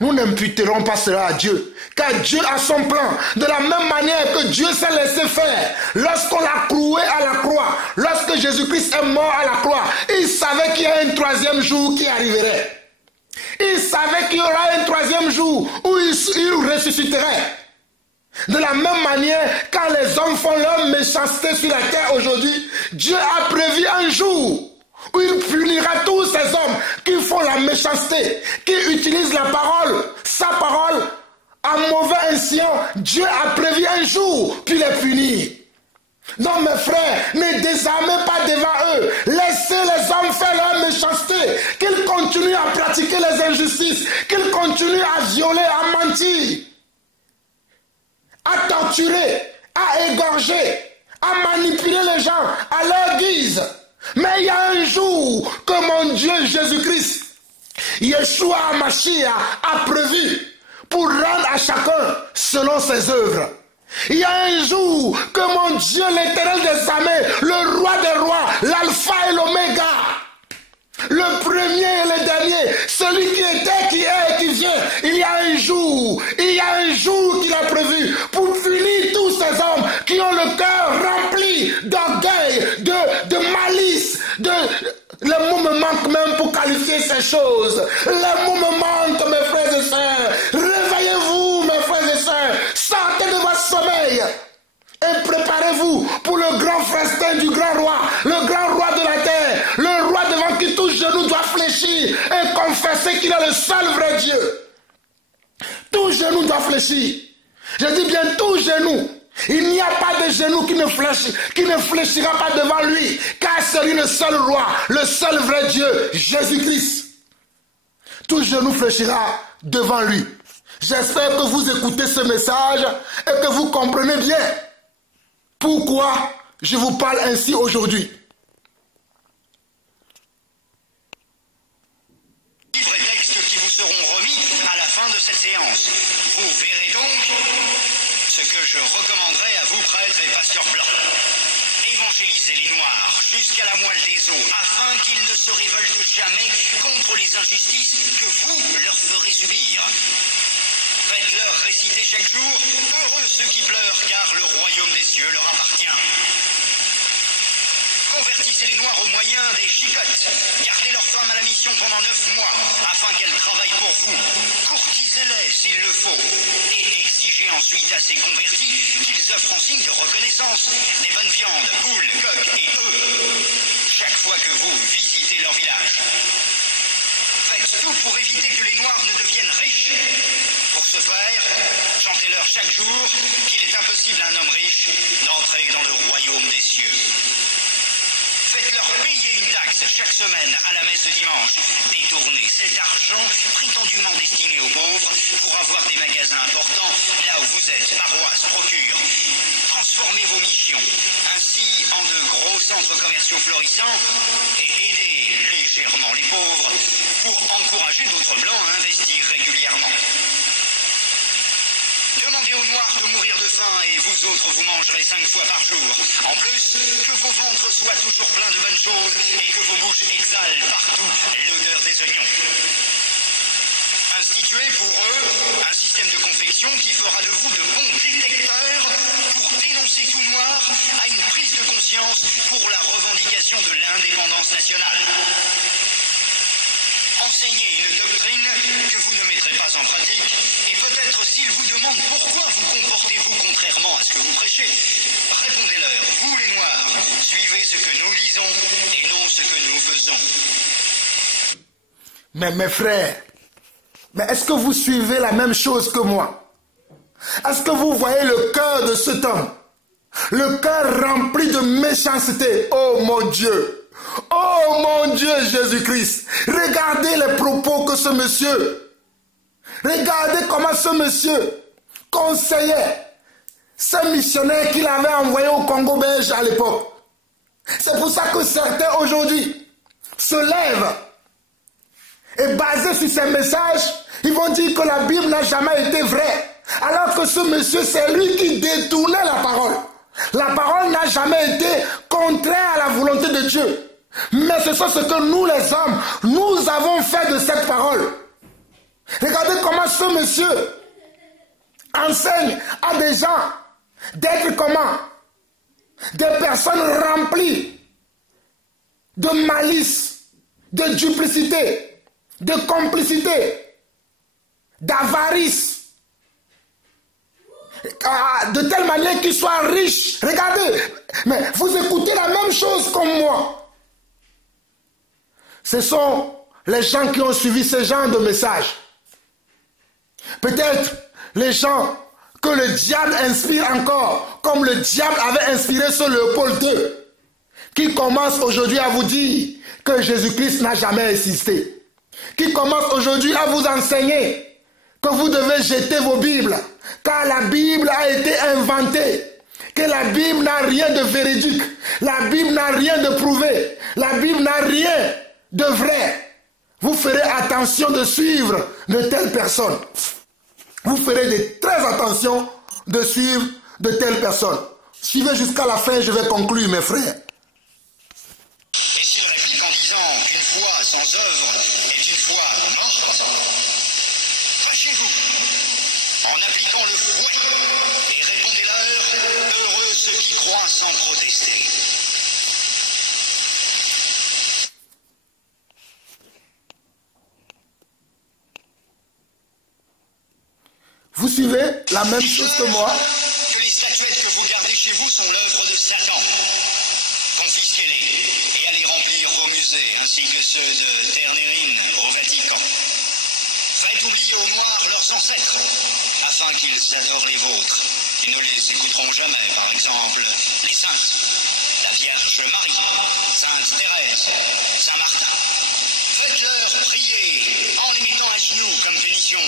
Nous n'imputerons pas cela à Dieu, car Dieu a son plan. De la même manière que Dieu s'est laissé faire, lorsqu'on l'a cloué à la croix, lorsque Jésus-Christ est mort à la croix, il savait qu'il y a un troisième jour qui arriverait. Il savait qu'il y aura un troisième jour où il ressusciterait. De la même manière, quand les hommes font leur méchanceté sur la terre aujourd'hui, Dieu a prévu un jour où il punira tous ces hommes qui font la méchanceté, qui utilisent la parole, sa parole, en mauvais escient, Dieu a prévu un jour puis les punir. Non, mes frères, ne désarmez pas devant eux. Laissez les hommes faire leur méchanceté. Qu'ils continuent à pratiquer les injustices. Qu'ils continuent à violer, à mentir, à torturer, à égorger, à manipuler les gens à leur guise. Mais il y a un jour que mon Dieu Jésus-Christ, Yeshua HaMashiach, a prévu pour rendre à chacun selon ses œuvres. Il y a un jour que mon Dieu, l'Éternel des armées, le roi des rois, l'alpha et l'oméga, le premier et le dernier, celui qui était, qui est et qui vient, il y a un jour qu'il a prévu pour punir tous ces hommes qui ont le cœur rempli d'orgueil, de malice, les mots me manquent même pour qualifier ces choses. Les mots me manquent, mes frères et sœurs. Réveillez-vous, mes frères et sœurs. Sortez de votre sommeil et préparez-vous pour le grand festin du grand roi, le grand roi de la terre, le roi devant qui tout genou doit fléchir et confesser qu'il est le seul vrai Dieu. Tout genou doit fléchir. Je dis bien tout genou. Il n'y a pas de genou qui ne fléchira pas devant lui, car c'est lui le seul roi, le seul vrai Dieu, Jésus-Christ. Tout genou fléchira devant lui. J'espère que vous écoutez ce message et que vous comprenez bien pourquoi je vous parle ainsi aujourd'hui. Livres et textes qui vous seront remis à la fin de cette séance. Vous verrez donc ce que je recommanderais à vous, prêtres et pasteurs blancs. Évangélisez les Noirs jusqu'à la moelle des os, afin qu'ils ne se révoltent jamais contre les injustices que vous leur ferez subir. Faites-leur réciter chaque jour, heureux ceux qui pleurent, car le royaume des cieux leur appartient. Convertissez les Noirs au moyen des chicottes. Gardez leurs femmes à la mission pendant 9 mois, afin qu'elles travaillent pour vous. Courtisez-les s'il le faut. Et exigez ensuite à ces convertis qu'ils offrent en signe de reconnaissance des bonnes viandes, poules, coqs et œufs, chaque fois que vous visitez leur village. Faites tout pour éviter que les Noirs ne deviennent riches. Pour ce faire, chantez-leur chaque jour qu'il est impossible à un homme riche d'entrer dans le royaume des cieux. Faites-leur payer une taxe chaque semaine à la messe de dimanche. Détournez cet argent prétendument destiné aux pauvres pour avoir des magasins importants là où vous êtes, paroisses, procures. Transformez vos missions ainsi en de gros centres commerciaux florissants et aidez légèrement les pauvres pour encourager d'autres blancs à investir régulièrement. Demandez aux Noirs de mourir de faim et vous autres vous mangerez 5 fois par jour. En plus, que vos ventres soient toujours pleins de bonnes choses et que vos bouches exhalent partout l'odeur des oignons. Instituez pour eux un système de confection qui fera de vous de bons détecteurs pour dénoncer tout Noir à une prise de conscience pour la revendication de l'indépendance nationale. Enseignez une doctrine que vous ne mettrez pas en pratique, et peut-être s'ils vous demandent pourquoi vous comportez-vous contrairement à ce que vous prêchez, répondez-leur, vous les Noirs, suivez ce que nous lisons et non ce que nous faisons. Mais mes frères, mais est-ce que vous suivez la même chose que moi? Est-ce que vous voyez le cœur de cet homme? Le cœur rempli de méchanceté. Oh mon Dieu! Oh mon Dieu Jésus-Christ, regardez les propos que ce monsieur, regardez comment ce monsieur conseillait ces missionnaires qu'il avait envoyés au Congo belge à l'époque. C'est pour ça que certains aujourd'hui se lèvent et basés sur ces messages, ils vont dire que la Bible n'a jamais été vraie. Alors que ce monsieur, c'est lui qui détournait la parole. La parole n'a jamais été contraire à la volonté de Dieu. Mais c'est ce que nous les hommes, nous avons fait de cette parole. Regardez comment ce monsieur enseigne à des gens d'être comment? Des personnes remplies de malice, de duplicité, de complicité, d'avarice. De telle manière qu'ils soient riches. Regardez, mais vous écoutez la même chose comme moi. Ce sont les gens qui ont suivi ce genre de message. Peut-être les gens que le diable inspire encore, comme le diable avait inspiré sur Léopold II, qui commence aujourd'hui à vous dire que Jésus-Christ n'a jamais existé, qui commence aujourd'hui à vous enseigner que vous devez jeter vos Bibles, car la Bible a été inventée, que la Bible n'a rien de véridique, la Bible n'a rien de prouvé, la Bible n'a rien de vrai. Vous ferez attention de suivre de telles personnes. Vous ferez très attention de suivre de telles personnes. Suivez jusqu'à la fin, je vais conclure, mes frères. Et s'il réplique en disant qu'une foi sans œuvre est une foi morte, fâchez-vous en appliquant le fouet et répondez-leur, heureux ceux qui croient sans protester. Vous suivez la même chose que moi? Que les statuettes que vous gardez chez vous sont l'œuvre de Satan. Confisquez-les et allez remplir vos musées, ainsi que ceux de Ternérine au Vatican. Faites oublier aux Noirs leurs ancêtres, afin qu'ils adorent les vôtres. Ils ne les écouteront jamais, par exemple, les saintes, la Vierge Marie, Sainte Thérèse, Saint Martin. Faites-leur prier en les mettant à genoux comme punition.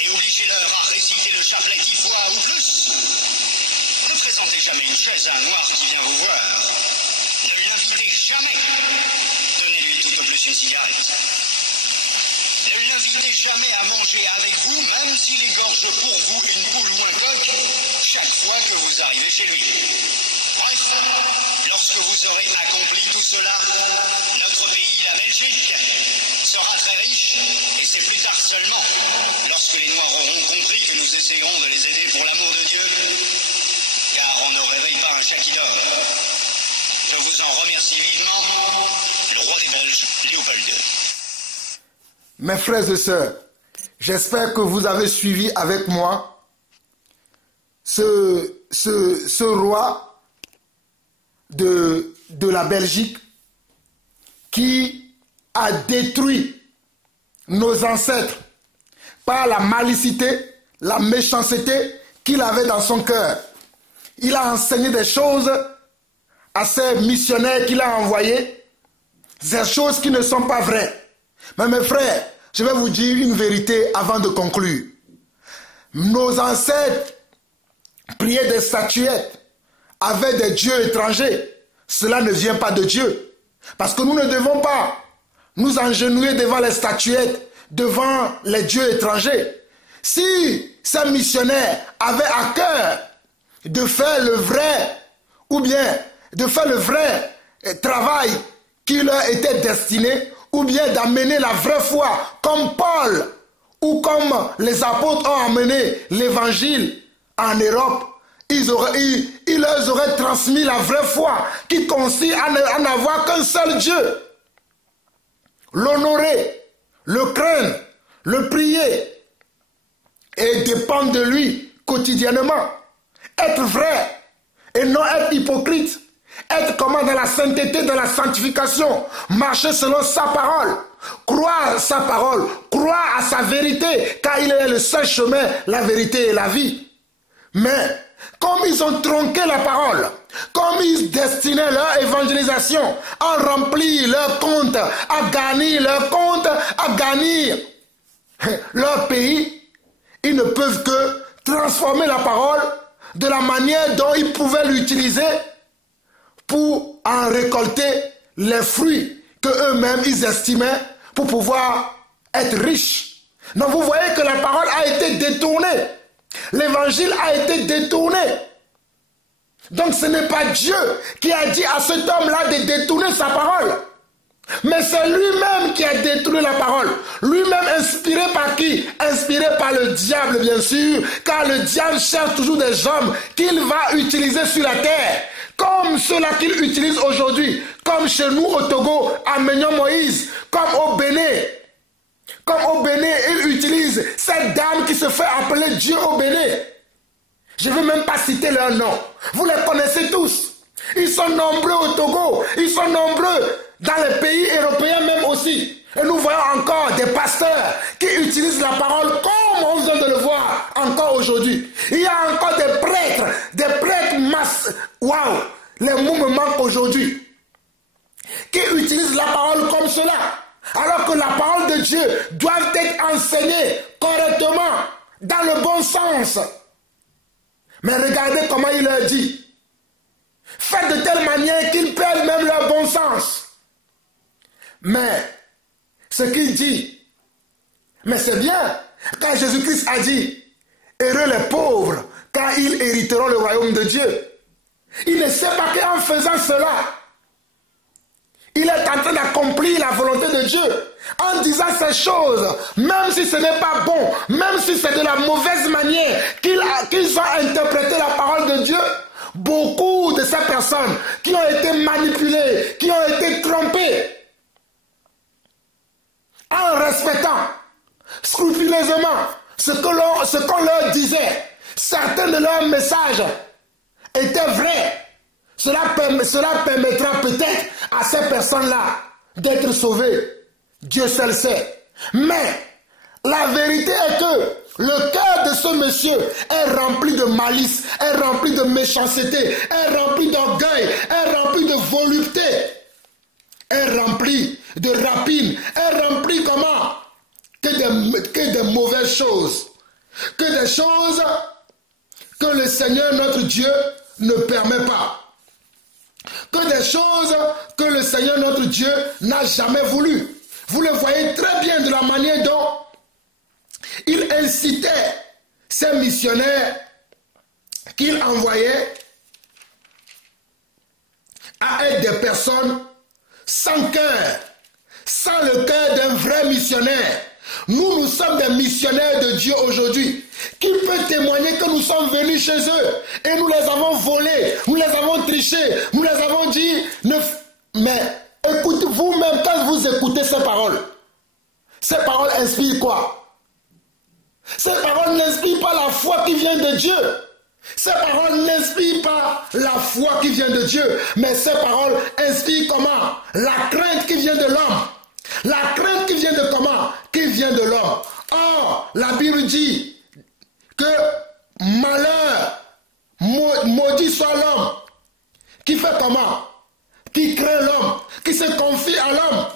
Et obligez-leur à réciter le chapelet 10 fois ou plus. Ne présentez jamais une chaise à un noir qui vient vous voir. Ne l'invitez jamais. Donnez-lui tout au plus une cigarette. Ne l'invitez jamais à manger avec vous, même s'il égorge pour vous une poule ou un coq, chaque fois que vous arrivez chez lui. Bref, lorsque vous aurez accompli tout cela, notre pays, la Belgique, sera très riche, et c'est plus tard seulement, lorsque les Noirs auront compris que nous essayerons de les aider pour l'amour de Dieu, car on ne réveille pas un chat qui dort. Je vous en remercie vivement, le roi des Belges, Léopold II. Mes frères et sœurs, j'espère que vous avez suivi avec moi ce roi de la Belgique qui a détruit nos ancêtres par la malicité, la méchanceté qu'il avait dans son cœur. Il a enseigné des choses à ces missionnaires qu'il a envoyés, des choses qui ne sont pas vraies. Mais mes frères, je vais vous dire une vérité avant de conclure. Nos ancêtres priaient des statuettes, avaient des dieux étrangers. Cela ne vient pas de Dieu. Parce que nous ne devons pas nous agenouiller devant les statuettes, devant les dieux étrangers. Si ces missionnaires avaient à cœur de faire le vrai, ou bien de faire le vrai travail qui leur était destiné, ou bien d'amener la vraie foi, comme Paul, ou comme les apôtres ont amené l'évangile en Europe, ils leur auraient transmis la vraie foi, qui consiste à n'avoir qu'un seul Dieu. L'honorer, le craindre, le prier, et dépendre de lui quotidiennement. Être vrai, et non être hypocrite. Être comment dans la sainteté, dans la sanctification. Marcher selon sa parole. Croire à sa parole. Croire à sa vérité. Car il est le seul chemin, la vérité et la vie. Mais, comme ils ont tronqué la parole, comme ils destinaient leur évangélisation à remplir leur compte, à gagner leur compte, à gagner leur pays, ils ne peuvent que transformer la parole de la manière dont ils pouvaient l'utiliser pour en récolter les fruits que eux-mêmes ils estimaient pour pouvoir être riches. Donc vous voyez que la parole a été détournée. L'évangile a été détourné. Donc ce n'est pas Dieu qui a dit à cet homme-là de détourner sa parole. Mais c'est lui-même qui a détourné la parole. Lui-même inspiré par qui? Inspiré par le diable, bien sûr. Car le diable cherche toujours des hommes qu'il va utiliser sur la terre. Comme ceux-là qu'il utilise aujourd'hui. Comme chez nous au Togo, à Ménion Moïse. Comme au Bénin. Comme au Bénin, il utilise cette dame qui se fait appeler Dieu au Bénin. Je ne veux même pas citer leur nom. Vous les connaissez tous. Ils sont nombreux au Togo. Ils sont nombreux dans les pays européens même aussi. Et nous voyons encore des pasteurs qui utilisent la parole comme on vient de le voir encore aujourd'hui. Il y a encore des prêtres waouh, les mots me manquent aujourd'hui, qui utilisent la parole comme cela, alors que la parole de Dieu doit être enseignée correctement, dans le bon sens. Mais regardez comment il leur dit. Faites de telle manière qu'ils perdent même leur bon sens. Mais ce qu'il dit, mais c'est bien, quand Jésus-Christ a dit, heureux les pauvres, car ils hériteront le royaume de Dieu. Il ne sait pas qu'en faisant cela, il est en train d'accomplir la volonté de Dieu. En disant ces choses, même si ce n'est pas bon, même si c'est de la mauvaise manière qu'ils ont interprété la parole de Dieu, beaucoup de ces personnes qui ont été manipulées, qui ont été trompées, en respectant scrupuleusement ce qu'on leur disait, certains de leurs messages étaient vrais. Cela permettra peut-être à ces personnes-là d'être sauvées. Dieu seul sait. Mais la vérité est que le cœur de ce monsieur est rempli de malice, est rempli de méchanceté, est rempli d'orgueil, est rempli de volupté, est rempli de rapine, est rempli comment? Que des mauvaises choses, que des choses que le Seigneur notre Dieu ne permet pas, que des choses que le Seigneur notre Dieu n'a jamais voulu. Vous le voyez très bien de la manière dont il incitait ces missionnaires qu'il envoyait à être des personnes sans cœur, sans le cœur d'un vrai missionnaire. Nous sommes des missionnaires de Dieu aujourd'hui. Qui peut témoigner que nous sommes venus chez eux et nous les avons volés, nous les avons trichés, nous les avons dit... Mais écoutez vous-même, quand vous écoutez ces paroles inspirent quoi? Ces paroles n'inspirent pas la foi qui vient de Dieu. Ces paroles n'inspirent pas la foi qui vient de Dieu, mais ces paroles inspirent comment? La crainte qui vient de l'homme. La crainte qui vient de comment? Qui vient de l'homme. Or, la Bible dit que malheur, maudit soit l'homme qui fait comment? Qui craint l'homme, qui se confie à l'homme.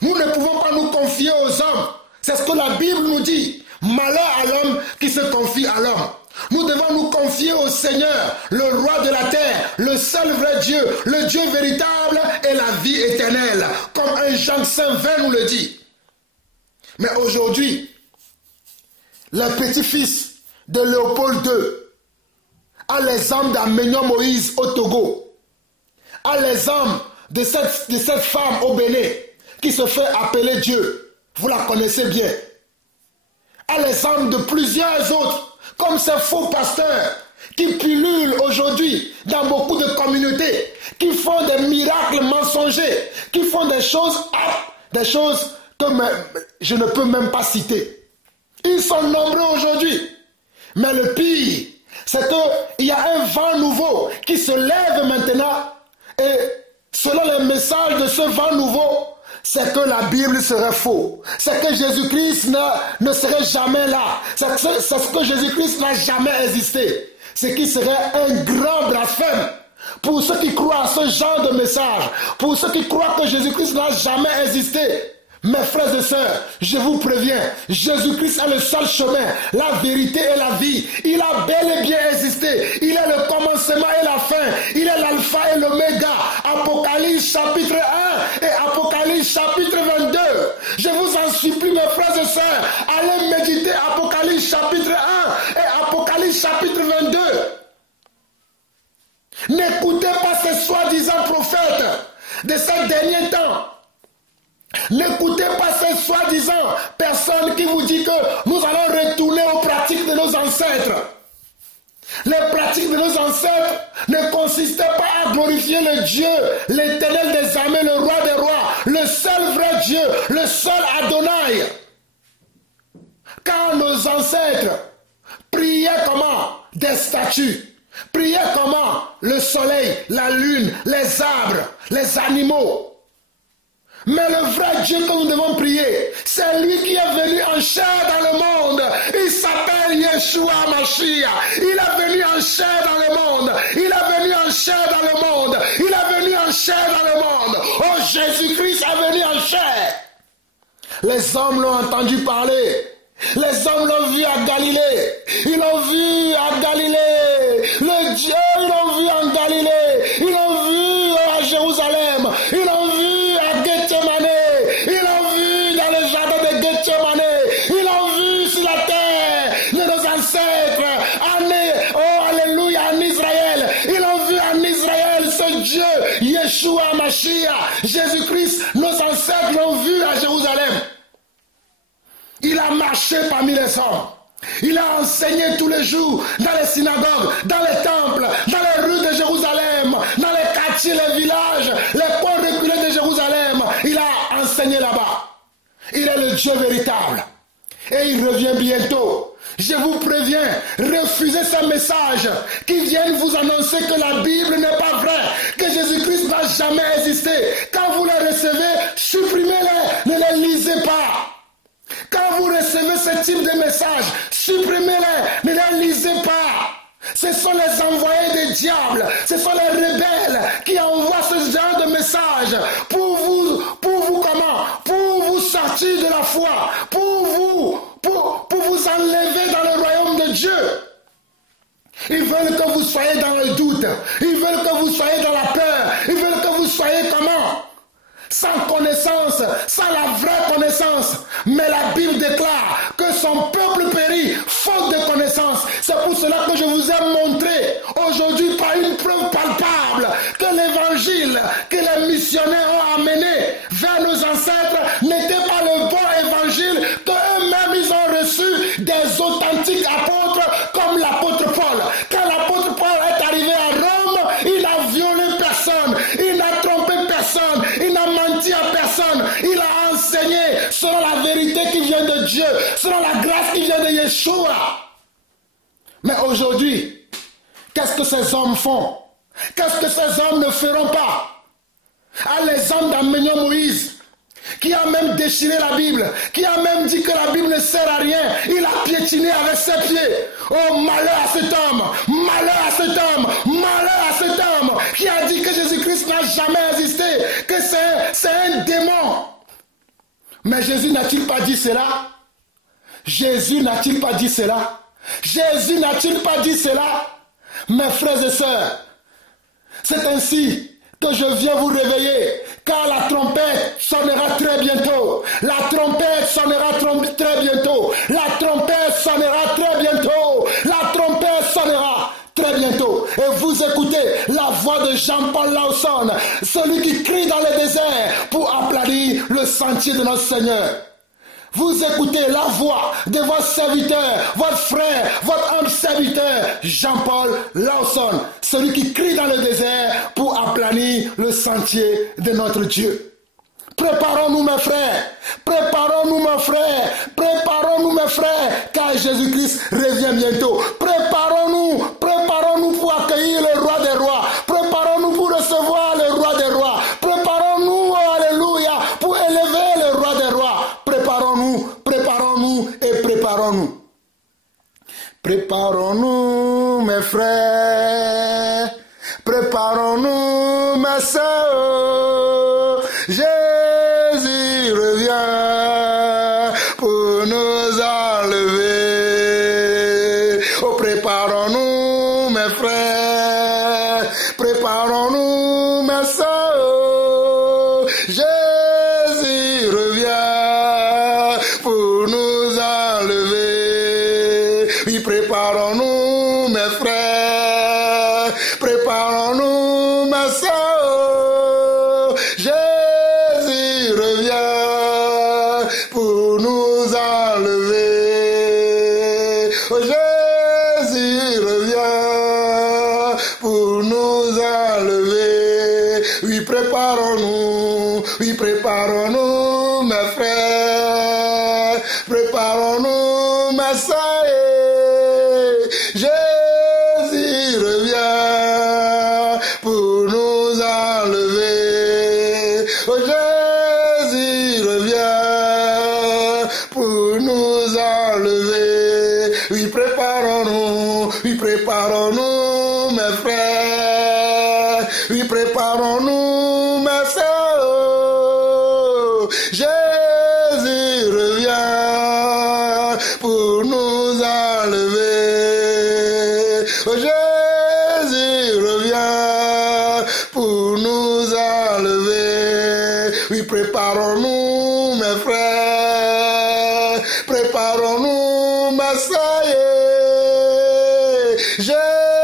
Nous ne pouvons pas nous confier aux hommes. C'est ce que la Bible nous dit. Malheur à l'homme qui se confie à l'homme. Nous devons nous confier au Seigneur, le roi de la terre, le seul vrai Dieu, le Dieu véritable et la vie éternelle, comme 1 Jean 5:20 nous le dit. Mais aujourd'hui, le petit-fils de Léopold II a les âmes d'Arménion Moïse au Togo, a les âmes de cette femme au Bénin qui se fait appeler Dieu. Vous la connaissez bien. A les âmes de plusieurs autres, comme ces faux pasteurs qui pullulent aujourd'hui dans beaucoup de communautés, qui font des miracles mensongers, qui font des choses que je ne peux même pas citer. Ils sont nombreux aujourd'hui. Mais le pire, c'est qu'il y a un vent nouveau qui se lève maintenant. Et selon les messages de ce vent nouveau, c'est que la Bible serait faux. C'est que Jésus-Christ ne serait jamais là. C'est ce que Jésus-Christ n'a jamais existé. C'est qu'il serait un grand blasphème. Pour ceux qui croient à ce genre de message, pour ceux qui croient que Jésus-Christ n'a jamais existé, mes frères et sœurs, je vous préviens, Jésus-Christ est le seul chemin, la vérité et la vie. Il a bel et bien existé. Il est le commencement et la fin. Il est l'alpha et l'oméga. Apocalypse chapitre 1 et Apocalypse chapitre 22. Je vous en supplie, mes frères et sœurs, allez méditer Apocalypse chapitre 1 et Apocalypse chapitre 22. N'écoutez pas ces soi-disant prophètes de ces derniers temps. N'écoutez pas ces soi-disant personnes qui vous disent que nous allons retourner aux pratiques de nos ancêtres. Les pratiques de nos ancêtres ne consistaient pas à glorifier le Dieu, l'Éternel des armées, le roi des rois, le seul vrai Dieu, le seul Adonai. Car nos ancêtres priaient comment? Des statues. Priaient comment? Le soleil, la lune, les arbres, les animaux. Mais le vrai Dieu que nous devons prier, c'est lui qui est venu en chair dans le monde. Il s'appelle Yeshua Mashiach. Il est venu en chair dans le monde. Il est venu en chair dans le monde. Il est venu en chair dans le monde. Oh, Jésus-Christ est venu en chair. Les hommes l'ont entendu parler. Les hommes l'ont vu à Galilée. Ils l'ont vu à Galilée. Le Dieu, ils l'ont vu en Galilée. Ils l'ont vu à Jérusalem. Ils l'ont vu à Gethsemane. Ils l'ont vu dans le jardin de Gethsemane. Ils l'ont vu sur la terre de nos ancêtres. Oh, alléluia, en Israël. Ils l'ont vu en Israël, ce Dieu, Yeshua Mashiach, Jésus-Christ. Nos ancêtres l'ont vu à Jérusalem. Il a marché parmi les hommes. Il a enseigné tous les jours dans les synagogues, dans les temples, dans les rues de Jérusalem, dans les quartiers, les villages, les coins reculés de Jérusalem. Il a enseigné là-bas. Il est le Dieu véritable. Et il revient bientôt. Je vous préviens, refusez ce message qui viennent vous annoncer que la Bible n'est pas vraie, que Jésus-Christ n'a jamais existé. Quand vous les recevez, supprimez-les, ne les lisez pas. Quand vous recevez ce type de message, supprimez-les, ne les lisez pas. Ce sont les envoyés des diables, ce sont les rebelles qui envoient ce genre de message pour vous comment? Pour vous sortir de la foi, pour vous enlever dans le royaume de Dieu. Ils veulent que vous soyez dans le doute, ils veulent que vous soyez dans la peur, ils veulent que vous soyez comment? Sans connaissance, sans la vraie connaissance. Mais la Bible déclare que son peuple périt faute de connaissance. C'est pour cela que je vous ai montré aujourd'hui par une preuve palpable que l'évangile que les missionnaires ont amené vers nos ancêtres n'était pas le bon évangile qu'eux-mêmes ils ont reçu des authentiques apôtres comme l'apôtre Paul. Quand l'apôtre Paul est arrivé à Rome, il n'a violé personne, il n'a trompé personne, il n'a menti à personne, il a enseigné selon la vérité qui vient de Dieu, selon la grâce qui vient de Yeshua. Mais aujourd'hui, qu'est-ce que ces hommes font? Qu'est-ce que ces hommes ne feront pas? Ah, les hommes d'Amenion Moïse, qui a même déchiré la Bible, qui a même dit que la Bible ne sert à rien, il a piétiné avec ses pieds. Oh, malheur à cet homme, malheur à cet homme, malheur à cet homme qui a dit que Jésus-Christ n'a jamais existé, que c'est un démon. Mais Jésus n'a-t-il pas dit cela? Jésus n'a-t-il pas dit cela? Jésus n'a-t-il pas dit cela? Mes frères et sœurs, c'est ainsi que je viens vous réveiller, car la trompette sonnera très bientôt. La trompette sonnera très bientôt. La trompette sonnera très bientôt. La trompette sonnera très bientôt. Et vous écoutez la voix de Jean-Paul Lawson, celui qui crie dans le désert pour aplanir le sentier de notre Seigneur. Vous écoutez la voix de votre serviteur, votre frère, votre homme serviteur, Jean-Paul Lawson, celui qui crie dans le désert pour aplanir le sentier de notre Dieu. Préparons-nous mes frères, préparons-nous mes frères, préparons-nous mes frères, car Jésus-Christ revient bientôt. Préparons-nous, préparons-nous pour accueillir le roi des rois, préparons-nous pour recevoir le roi des rois, préparons-nous, alléluia, pour élever le roi des rois. Préparons-nous, préparons-nous et préparons-nous. Préparons-nous mes frères, préparons-nous mes sœurs. Jésus revient pour nous enlever. Oh, préparons-nous mes frères, préparons-nous mes sœurs. Jésus revient pour nous enlever. Oui, préparons-nous mes frères, préparons-nous mes sœurs. Jésus revient pour nous enlever. Oh, Jésus revient pour nous enlever. Oui, préparons-nous, oui, préparons-nous, mes frères, préparons-nous, mes sœurs. Jésus revient pour nous enlever. Oh, Jésus enlever. Oui, préparons-nous, mes frères. Oui, préparons-nous, mes sœurs. Jésus revient pour nous enlever. Oh, Jésus revient pour nous enlever. Oui, préparons-nous, mes frères. Préparons-nous, mes sœurs. Jésus